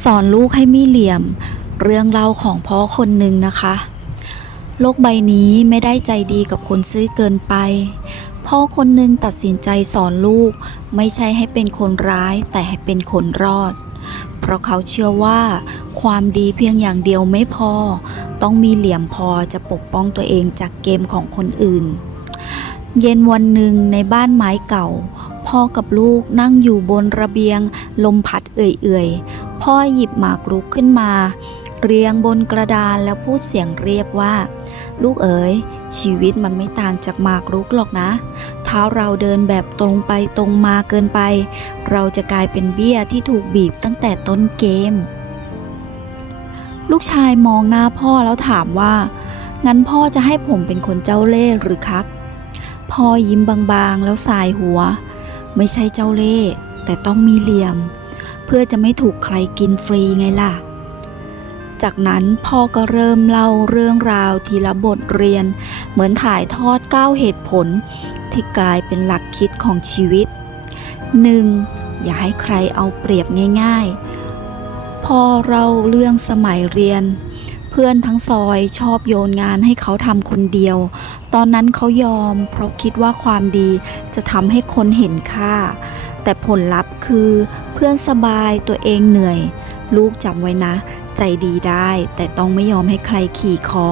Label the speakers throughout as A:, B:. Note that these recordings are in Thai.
A: สอนลูกให้มีเหลี่ยม เรื่องเล่าของพ่อคนหนึ่งนะคะ โลกใบนี้ไม่ได้ใจดีกับคนซื่อเกินไป พ่อคนหนึ่งตัดสินใจสอนลูกไม่ใช่ให้เป็นคนร้ายแต่ให้เป็นคนรอด เพราะเขาเชื่อว่า ความดีเพียงอย่างเดียวไม่พอ ต้องมีเหลี่ยมพอจะปกป้องตัวเองจากเกมของคนอื่น เย็นวันหนึ่งในบ้านไม้เก่าพ่อกับลูกนั่งอยู่บนระเบียง ลมพัดเอื่อยๆ พ่อหยิบหมากรุกขึ้นมา เรียงบนกระดานแล้วพูดเสียงเรียบว่า ลูกเอ๋ย ชีวิตมันไม่ต่างจากหมากรุกหรอกนะถ้าเราเดินแบบตรงไปตรงมาเกินไป เราจะกลายเป็นเบี้ยที่ถูกบีบตั้งแต่ต้นเกม ลูกชายมองหน้าพ่อแล้วถามว่า งั้นพ่อจะให้ผมเป็นคนเจ้าเล่ห์หรือครับพ่อยิ้มบางๆแล้วสายหัว ไม่ใช่เจ้าเล่ห์แต่ต้องมีเหลี่ยม พื่อจะไม่ถูกใครกินฟรีไงล่ะ จากนั้นพ่อก็เริ่มเล่าเรื่องราวทีละบทเรียน เหมือนถ่ายทอดเก้าเหตุผล ที่กลายเป็นหลักคิดของชีวิต 1. อย่าให้ใครเอาเปรียบง่ายๆ พ่อเล่าเรื่องสมัยเรียนเพื่อนทั้งซอยชอบโยนงานให้เขาทำคนเดียว ตอนนั้นเขายอมเพราะคิดว่าความดีจะทำให้คนเห็นค่า แต่ผลลัพธ์คือเพื่อนสบายตัวเองเหนื่อย ลูกจำไว้นะ ใจดีได้แต่ต้องไม่ยอมให้ใครขี่คอ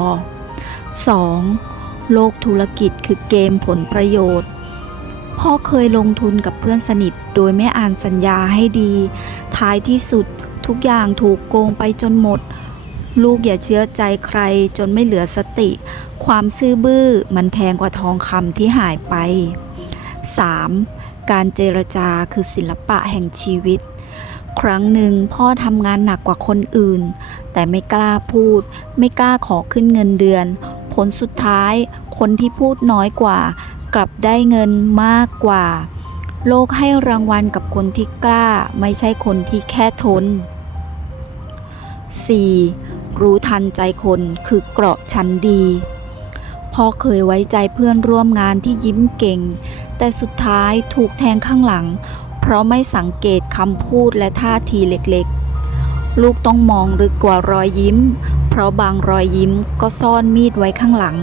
A: 2. โลกธุรกิจคือเกมผลประโยชน์ พ่อเคยลงทุนกับเพื่อนสนิทโดยไม่อ่านสัญญาให้ดี ท้ายที่สุดทุกอย่างถูกโกงไปจนหมด ลูกอย่าเชื่อใจใครจนไม่เหลือสติ ความซื่อบื้อมันแพงกว่าทองคำที่หายไป 3. การเจรจาคือศิลปะแห่งชีวิต ครั้งหนึ่งพ่อทำงานหนักกว่าคนอื่น แต่ไม่กล้าพูด ไม่กล้าขอขึ้นเงินเดือน ผลสุดท้ายคนที่พูดน้อยกว่า กลับได้เงินมากกว่า โลกให้รางวัลกับคนที่กล้า ไม่ใช่คนที่แค่ทน 4. รู้ทันใจคนคือเกราะชั้นดีพ่อเคยไว้ใจเพื่อนร่วมงานที่ยิ้มเก่ง แต่สุดท้ายถูกแทงข้างหลัง เพราะไม่สังเกตคำพูดและท่าทีเล็กๆ ลูกต้องมองลึกกว่ารอยยิ้ม เพราะบางรอยยิ้มก็ซ่อนมีดไว้ข้างหลัง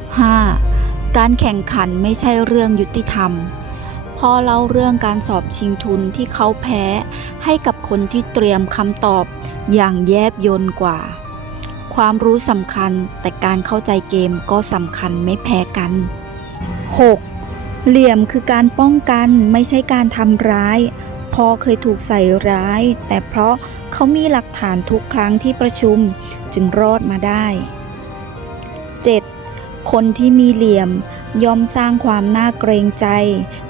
A: 5. การแข่งขันไม่ใช่เรื่องยุติธรรมพ่อเล่าเรื่องการสอบชิงทุนที่เขาแพ้ให้กับคนที่เตรียมคำตอบอย่างแยบยลกว่า ความรู้สำคัญแต่การเข้าใจเกมก็สำคัญไม่แพ้กัน 6. เหลี่ยมคือการป้องกันไม่ใช่การทำร้าย พ่อเคยถูกใส่ร้าย แต่เพราะเขามีหลักฐานทุกครั้งที่ประชุมจึงรอดมาได้ 7. คนที่มีเหลี่ยมย่อมสร้างความน่าเกรงใจ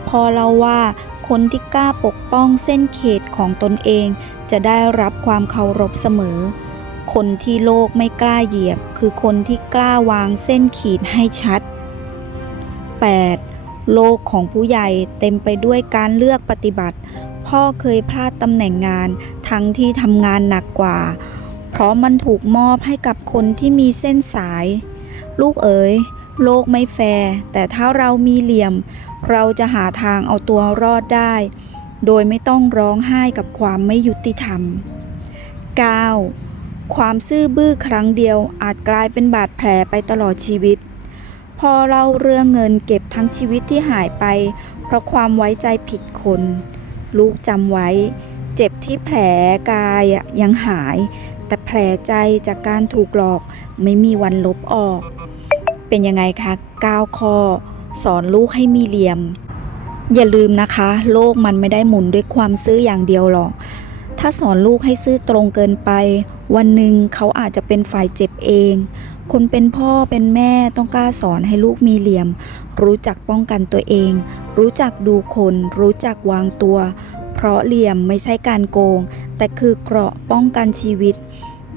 A: พ่อเล่าว่าคนที่กล้าปกป้องเส้นเขตของตนเองจะได้รับความเคารพเสมอ คนที่โลกไม่กล้าเหยียบ คือคนที่กล้าวางเส้นขีดให้ชัด 8. โลกของผู้ใหญ่เต็มไปด้วยการเลือกปฏิบัติ พ่อเคยพลาดตำแหน่งงานทั้งที่ทำงานหนักกว่า เพราะมันถูกมอบให้กับคนที่มีเส้นสาย ลูกเอ๋ยโลกไม่แฟร์แต่ถ้าเรามีเหลี่ยม เราจะหาทางเอาตัวรอดได้ โดยไม่ต้องร้องไห้กับความไม่ยุติธรรม 9. ความซื่อบื้อครั้งเดียวอาจกลายเป็นบาดแผลไปตลอดชีวิต พอเล่าเรื่องเงินเก็บทั้งชีวิตที่หายไป เพราะความไว้ใจผิดคน ลูกจำไว้ เจ็บที่แผลกายยังหาย แต่แผลใจจากการถูกหลอกไม่มีวันลบออก เป็นยังไงคะ9ข้อ สอนลูกให้มีเหลี่ยม อย่าลืมนะคะ โลกมันไม่ได้หมุนด้วยความซื่ออย่างเดียวหรอกถ้าสอนลูกให้ซื่อตรงเกินไป วันหนึ่งเขาอาจจะเป็นฝ่ายเจ็บเอง คนเป็นพ่อเป็นแม่ต้องกล้าสอนให้ลูกมีเหลี่ยม รู้จักป้องกันตัวเอง รู้จักดูคน รู้จักวางตัว เพราะเหลี่ยมไม่ใช่การโกง แต่คือเกราะป้องกันชีวิต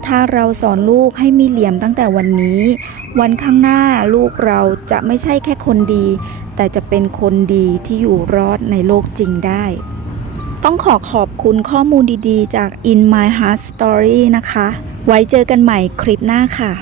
A: ถ้าเราสอนลูกให้มีเหลี่ยมตั้งแต่วันนี้ วันข้างหน้าลูกเราจะไม่ใช่แค่คนดี แต่จะเป็นคนดีที่อยู่รอดในโลกจริงได้ต้องขอขอบคุณข้อมูลดีๆ จาก In My Heart Story นะคะ ไว้เจอกันใหม่คลิปหน้าค่ะ